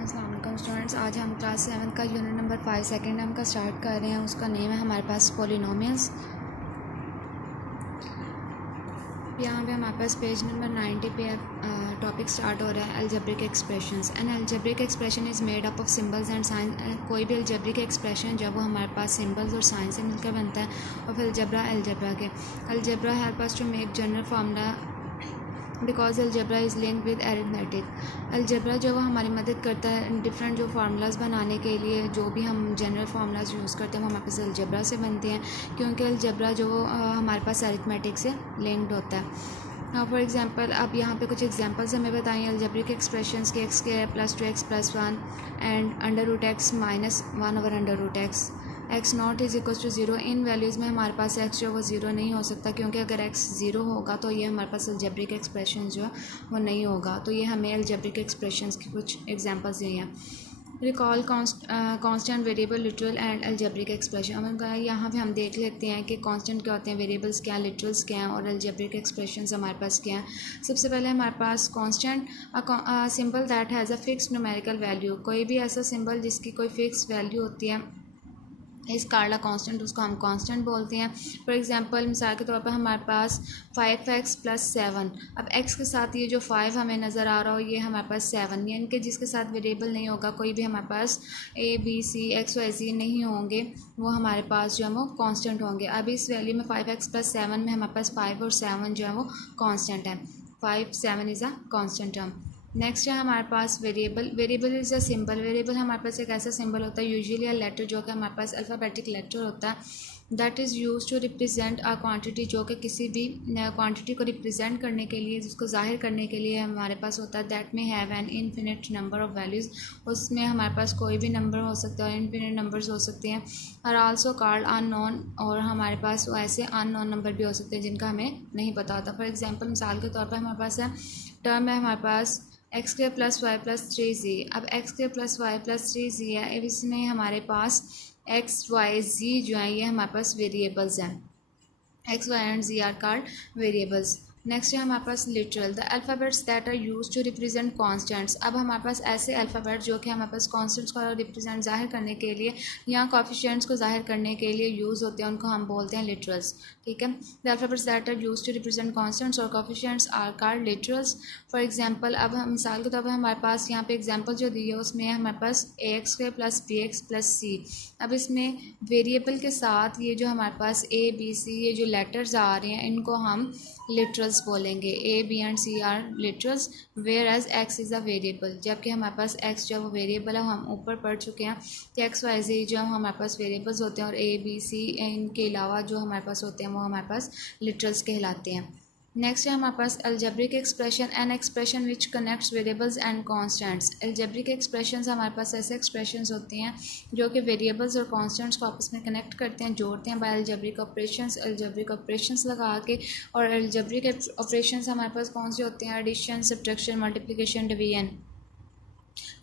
अस्सलाम वालेकुम स्टूडेंट्स। आज हम क्लास 7 का यूनिट नंबर 5 सेकेंड टर्म का स्टार्ट कर रहे हैं। उसका नेम है हमारे पास पॉलिनोमियल्स। यहाँ पे हमारे पास पेज नंबर 90 पे टॉपिक स्टार्ट हो रहा है algebraic expressions. An algebraic expression is made up of symbols and sign. कोई भी अलजेब्रिक एक्सप्रेशन जब वो हमारे पास सिंबल्स और साइन से मिलकर बनता है और फिर अलजेब्रा के algebra help us to make general formula because algebra is link with arithmetic. Algebra जो वो हमारी मदद करता है डिफरेंट जो फार्मूलाज बनाने के लिए। जो भी हम जनरल फार्मूलाज यूज़ करते हैं वो हमारे पास अलजेब्रा से बनते हैं, क्योंकि अलजेब्रा जो हमारे पास अरिथमेटिक से लिंक्ड होता है। फॉर एग्जांपल अब यहाँ पे कुछ एग्जांपल्स हमें बताइए अलजेब्रिक एक्सप्रेशंस के। एक्स के plus 2x plus 1 and under root x minus 1 over under root x. X not is equal to zero. इन वैल्यूज़ में हमारे पास एक्स जो वो ज़ीरो नहीं हो सकता, क्योंकि अगर एक्स ज़ीरो होगा तो ये हमारे पास अलजेब्रिक एक्सप्रेशन जो है वो नहीं होगा। तो ये हमें अलजेब्रिक एक्सप्रेशंस की कुछ एग्जांपल्स दी हैं। Recall constant, variable, literal and algebraic expression. अब यहाँ पे हम देख लेते हैं कि कांस्टेंट क्या होते हैं, वेरिएबल्स क्या हैं, लिटरल्स क्या हैं और अलजेब्रिक एक्सप्रेशंस हमारे पास क्या हैं। सबसे पहले हमारे पास constant, symbol that has a fixed numerical value. कोई भी ऐसा सिंबल जिसकी कोई फिक्स वैल्यू होती है इस कार्ला कांस्टेंट, उसको हम कांस्टेंट बोलते हैं। फॉर एग्जांपल मिसाल के तौर पर हमारे पास 5x प्लस 7। अब x के साथ ये जो 5 हमें नज़र आ रहा हो ये हमारे पास 7, यानी कि जिसके साथ वेरिएबल नहीं होगा, कोई भी हमारे पास a b c x y z नहीं होंगे, वो हमारे पास जो है वो कांस्टेंट होंगे। अब इस वैल्यू में 5x प्लस 7 में हमारे पास 5 और 7 जो है वो कांस्टेंट है। 5 7 is a constant term. Next है हमारे पास variable. Variable is a symbol. Variable हमारे पास एक ऐसा सिंबल होता है, यूजुअली अ लेटर, जो कि हमारे पास अल्फ़ाबेटिक लेटर होता है। That is use to represent a quantity, जो कि किसी भी क्वांटिटी को रिप्रेजेंट करने के लिए, उसको जाहिर करने के लिए हमारे पास होता है। दैट में have an infinite number of values. उसमें हमारे पास कोई भी नंबर हो सकता है, इनफिनिट नंबर्स हो सकते हैं। और आल्सो कॉल्ड अननोन, और हमारे पास ऐसे अननोन नंबर भी हो सकते हैं जिनका हमें नहीं पता होता। फॉर एग्जाम्पल मिसाल के तौर पर हमारे पास है टर्म है हमारे पास x square plus y plus 3z। अब x square plus y plus 3z है। अब इसमें हमारे पास एक्स वाई जी जो है ये हमारे पास वेरिएबल्स हैं। X y and z are called variables. Next है हमारे पास literal, the alphabets that are use to represent constants. अब हमारे पास ऐसे अल्फ़ाबेट जो कि हमारे पास कॉन्स्टेंट्स को रिप्रेजेंट जाहिर करने के लिए या कोएफिशिएंट्स को जाहिर करने के लिए यूज़ होते हैं, उनको हम बोलते हैं लिटरल्स। ठीक है, the alphabets that are use to represent constants और coefficients are called literals. For example अब हम मिसाल के तौर पर हमारे पास यहाँ पे एग्जांपल जो दी है उसमें हमारे पास ax square plus bx plus c। अब इसमें वेरिएबल के साथ ये जो हमारे पास a b c ये जो लेटर्स आ रहे हैं इनको हम लिटरल्स बोलेंगे। a b and c are literals, whereas x is a variable. जबकि हमारे पास x जो है वो वेरिएबल है, हम ऊपर पढ़ चुके हैं कि एक्स वाई जी जो हमारे पास वेरिएबल्स होते हैं और a b c इनके अलावा जो हमारे पास होते हैं वो हमारे पास लिटरल्स कहलाते हैं। नेक्स्ट है हमारे पास algebraic expression, an expression which connects variables and constants. Algebraic expressions हमारे पास ऐसे एक्सप्रेशंस होते हैं जो कि वेरिएबल्स और कांस्टेंट्स को आपस में कनेक्ट करते हैं, जोड़ते हैं बाय अलजेब्रिक ऑपरेशंस लगा के। और अलजेब्रिक ऑपरेशंस हमारे पास कौन से होते हैं, एडिशन, सब्ट्रैक्शन, मल्टीप्लिकेशन, डिवीजन,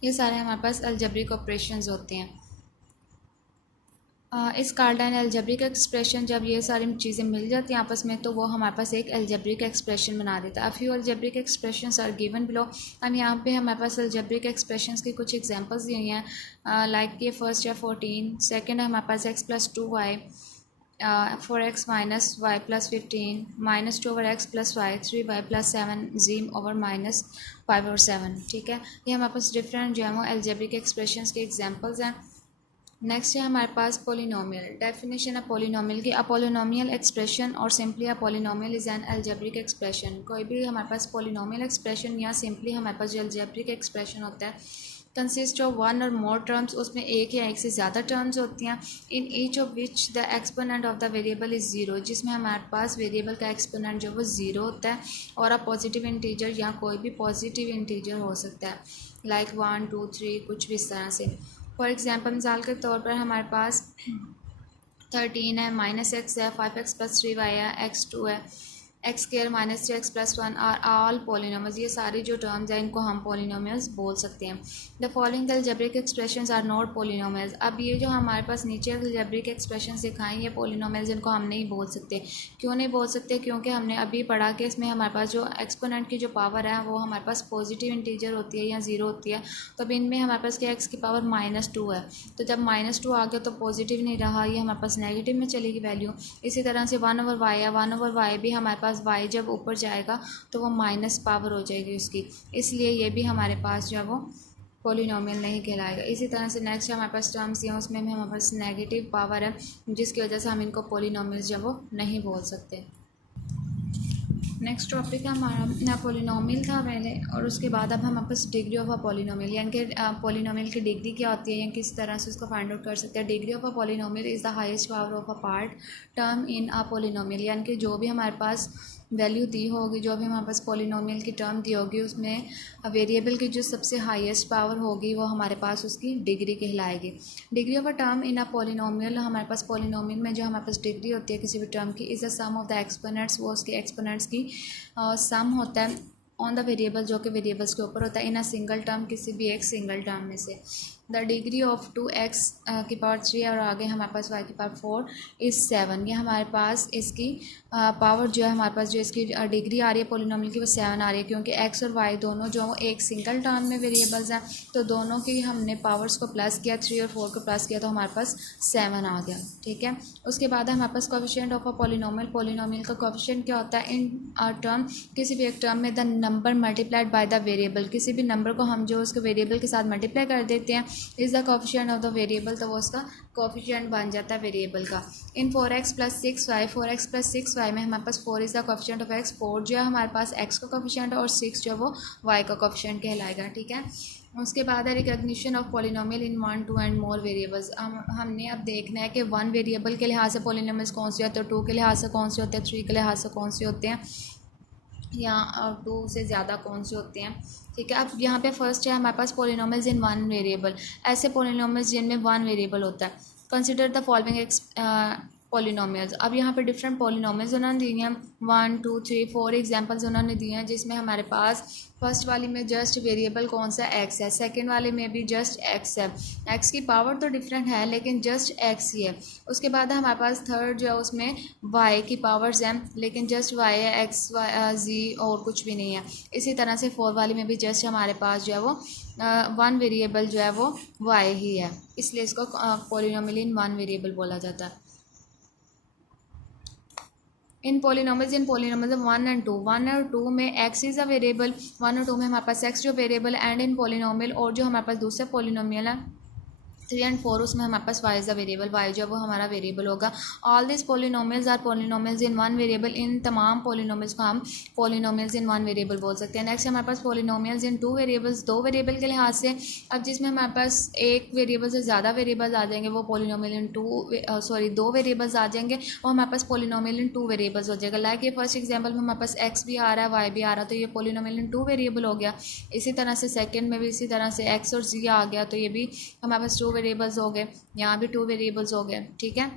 ये सारे हमारे पास अलजेब्रिक ऑपरेशंस होते हैं। इस कार्डाइन अलजेब्रिक एक्सप्रेशन जब ये सारी चीज़ें मिल जाती हैं आपस में तो वो हमारे पास एक अलजेब्रिक एक्सप्रेशन बना देता है। A few algebraic expressions are given below. अब यहाँ पे हमारे पास अलजेब्रिक एक्सप्रेशंस की कुछ एग्जांपल्स दी हुई हैं। लाइक ये फर्स्ट है 14, सेकंड है हमारे पास x plus 2y, 4x minus y plus 15, minus 2 over x plus y, 3y plus 7 z over minus 5 और 7। ठीक है, ये हमारे पास डिफरेंट जो है वो अलजेब्रिक एक्सप्रेशंस के एग्जांपल्स हैं। नेक्स्ट है हमारे पास पोलिनोमियल। डेफिनेशन है पोलिनोमियल की, अ पोलिनोमियल एक्सप्रेशन और simply a polynomial is an algebraic expression. कोई भी हमारे पास पोलिनोमियल एक्सप्रेशन या सिंपली हमारे पास जो अलजेब्रिक एक्सप्रेशन होता है कंसिस्ट ऑफ वन और मोर टर्म्स, उसमें एक या एक से ज़्यादा टर्म्स होती हैं। In each of which the exponent of the variable is zero, जिसमें हमारे पास वेरिएबल का एक्सपोनेंट जो वो ज़ीरो होता है और अ पॉजिटिव इंटीजर या कोई भी पॉजिटिव इंटीजर हो सकता है, लाइक 1 2 3 कुछ भी इस तरह से। फॉर एग्जांपल मिसाल के तौर पर हमारे पास 13 है, माइनस एक्स है, 5x प्लस 3y है, x2 है, x square minus 3x plus 1 are all polynomials. ये सारी जो टर्म्स हैं इनको हम पॉलिनोमियल्स बोल सकते हैं। The following algebraic expressions are not polynomials. अब ये जो हमारे पास नीचे अलजेब्रिक एक्सप्रेशंस दिखाएं ये पॉलिनोमियल्स, इनको हम नहीं बोल सकते। क्यों नहीं बोल सकते? क्योंकि हमने अभी पढ़ा कि इसमें हमारे पास जो एक्सपोनेंट की जो पावर है वो हमारे पास पॉजिटिव इंटीजर होती है या ज़ीरो होती है। तो अब इनमें हमारे पास क्या एक्स की पावर -2 है, तो जब -2 आ गया तो पॉजिटिव नहीं रहा, ये हमारे पास नेगेटिव में चलेगी वैल्यू। इसी तरह से 1/y है, 1/y भी हमारे पास y जब ऊपर जाएगा तो वो माइनस पावर हो जाएगी उसकी, इसलिए ये भी हमारे पास जो है वो पॉलिनोमियल नहीं कहलाएगा। इसी तरह से नेक्स्ट हमारे पास टर्म्स हैं, उसमें भी हमारे पास नेगेटिव पावर है जिसकी वजह से हम इनको पॉलिनोमियल्स जो वो नहीं बोल सकते। नेक्स्ट टॉपिक है हमारा पॉलिनोमियल था पहले, और उसके बाद अब हमारे पास डिग्री ऑफ अ पॉलिनोमियल, यानी कि पॉलिनोमियल की डिग्री क्या होती है या किस तरह से उसको फाइंड आउट कर सकते हैं। Degree of a polynomial is the highest power of a part term in a polynomial, यानी कि जो भी हमारे पास वैल्यू दी होगी, जो भी हमारे पास पॉलिनोमियल की टर्म दी होगी, उसमें वेरिएबल की जो सबसे हाईएस्ट पावर होगी वो हमारे पास उसकी डिग्री कहलाएगी। Degree of a term in a polynomial, हमारे पास पॉलिनोमियल में जो हमारे पास डिग्री होती है किसी भी टर्म की, is the sum of the exponents, वो उसके एक्सपोनेंट्स की सम होता है ऑन द वेरिएबल, जो कि वेरिएबल्स के ऊपर होता है, इन अ सिंगल टर्म, किसी भी एक सिंगल टर्म में से। द डिग्री ऑफ 2x की पावर 3 और आगे हमारे पास y की पावर 4 इज़ 7। ये हमारे पास इसकी पावर जो है, हमारे पास जो इसकी डिग्री आ रही है पॉलिनोमियल की वो 7 आ रही है, क्योंकि x और y दोनों जो एक सिंगल टर्म में वेरिएबल्स हैं, तो दोनों की हमने पावर्स को प्लस किया, 3 और 4 को प्लस किया तो हमारे पास 7 आ गया। ठीक है, उसके बाद हमारे पास coefficient of a polynomial, polynomial का कोएफिशिएंट क्या होता है? इन टर्म, किसी भी एक टर्म में the number multiplied by the variable, किसी भी नंबर को हम जो उसके वेरिएबल के साथ मल्टीप्लाई कर देते हैं, is the coefficient of the variable, तो वो उसका कोएफिशिएंट बन जाता है वेरिएबल का। इन 4x plus 6y, 4x plus 6y में हमारे पास 4 is the coefficient of x, 4 जो है हमारे पास x का कोएफिशिएंट है और 6 जो है वो y का कोएफिशिएंट कहलाएगा। ठीक है, उसके बाद है recognition of polynomial in 1, 2 and more variables. हमने अब देखना है कि 1 वेरिएबल के लिहाज से पॉलिनोमियल्स कौन से होते हैं, 2 के लिहाज से कौन से होते हैं, 3 के लिहाज से कौन से होते हैं, या 2 से ज़्यादा कौन से होते हैं। ठीक है, अब यहाँ पे फर्स्ट है हमारे पास पॉलिनोमियल्स इन 1 वेरिएबल, ऐसे पॉलिनोमियल्स जिनमें 1 वेरिएबल होता है। Consider the following polynomials. अब यहाँ पे डिफरेंट पॉलिनोमियल्स उन्होंने दिए हैं, 1, 2, 3, 4 एग्जांपल्स उन्होंने दिए हैं, जिसमें हमारे पास फर्स्ट वाली में जस्ट वेरिएबल कौन सा x है, सेकंड वाले में भी जस्ट x है, x की पावर तो डिफरेंट है लेकिन जस्ट x ही है। उसके बाद हमारे पास थर्ड जो है उसमें y की पावर्स हैं लेकिन जस्ट y है, x y z और कुछ भी नहीं है। इसी तरह से 4 वाली में भी जस्ट हमारे पास जो है वो 1 वेरिएबल जो है वो y ही है, इसलिए इसको पॉलिनोमियल इन 1 वेरिएबल बोला जाता है। इन पॉलिनोमियल्स 1 एंड 2, 1 और 2 में x इज़ अ वेरिएबल, 1 और 2 में हमारे पास x जो वेरिएबल एंड इन पॉलिनोमियल, और जो हमारे पास दूसरा पॉलिनोमियल है 3 एंड 4 उसमें हमारे पास y is a variable, y जो है वो हमारा वेरिएबल होगा। All this polynomials are polynomials in 1 variable, इन तमाम पॉलिनोमियल्स को हम पॉलिनोमियल्स इन 1 वेरिएबल बोल सकते हैं। नेक्स्ट हमारे पास पॉलिनोमियल्स इन 2 वेरिएबल्स, 2 वेरिएबल के लिहाज से। अब जिसमें हमारे पास एक वेरिएबल से ज़्यादा वेरिएबल्स आ जाएंगे वो पॉलिनोमियल इन 2 वेरिएबल्स आ जाएंगे और हमारे पास पॉलिनोमियल इन 2 वेरिएबल्स हो जाएगा। लाइक ये फर्स्ट एग्जाम्पल में हमारे पास x भी आ रहा है, y भी आ रहा है, तो ये पॉलिनोमियल इन 2 वेरिएबल हो गया। इसी तरह से सेकेंड में भी इसी तरह से x और z आ गया, तो ये भी हमारे पास 2 वेरिएबल्स हो गए, यहाँ भी 2 वेरिएबल्स हो गए। ठीक है,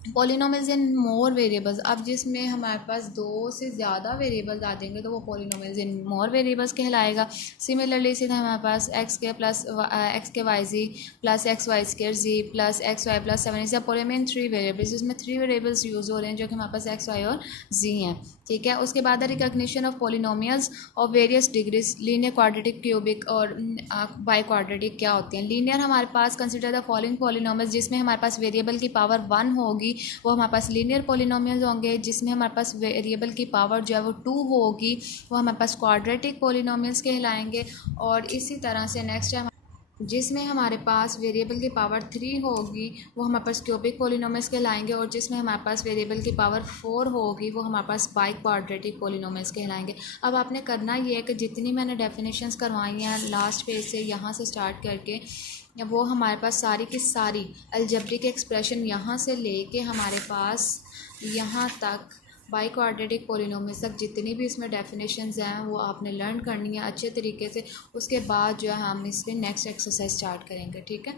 पॉलिनोमियल्स इन मोर वेरिएबल्स, अब जिसमें हमारे पास 2 से ज़्यादा वेरिएबल्स आ जाएंगे तो वो पॉलिनोमियल्स इन मोर वेरिएबल्स कहलाएगा। सिमिलरली इसी तरह हमारे पास एक्स के वाई जी प्लस एक्स वाई स्क्र जी प्लस एक्स वाई प्लस 7 इसे पॉलिनोमियल 3 वेरिएबल्स, इसमें 3 वेरिएबल्स यूज़ हो रहे हैं जो कि हमारे पास एक्स वाई और जी हैं। ठीक है, उसके बाद recognition of polynomials of various degrees, linear, quadratic, cubic और बाई क्वाड्रेटिक क्या होते हैं। लीनियर हमारे पास कंसिडर द फॉलोइंग पॉलिनोमियल्स, जिसमें हमारे पास वेरिएबल की पावर 1 होगी वो हमारे पास लीनियर पॉलिनोमियल्स होंगे। जिसमें हमारे पास वेरिएबल की पावर जो है वो 2 होगी वो हमारे पास क्वाड्रेटिक पॉलिनोमियल्स कहलाएंगे। और इसी तरह से नेक्स्ट है जिसमें हमारे पास वेरिएबल की पावर 3 होगी वो हमारे पास क्यूबिक पॉलिनोमियल्स कहलाएंगे, और जिसमें हमारे पास वेरिएबल की पावर 4 होगी वो हमारे पास बाई क्वाड्रेटिक पॉलिनोमियल्स कहलाएंगे। अब आपने करना ये है कि जितनी मैंने डेफिनेशंस करवाई हैं लास्ट पेज से यहाँ से स्टार्ट करके, वो हमारे पास सारी की सारी अलजेब्रिक एक्सप्रेशन यहाँ से लेके हमारे पास यहाँ तक बाई क्वाड्रेटिक पॉलिनोमियल्स तक जितनी भी इसमें डेफिनेशंस हैं वो आपने लर्न करनी है अच्छे तरीके से। उसके बाद जो है हम इसमें नेक्स्ट एक्सरसाइज स्टार्ट करेंगे। ठीक है।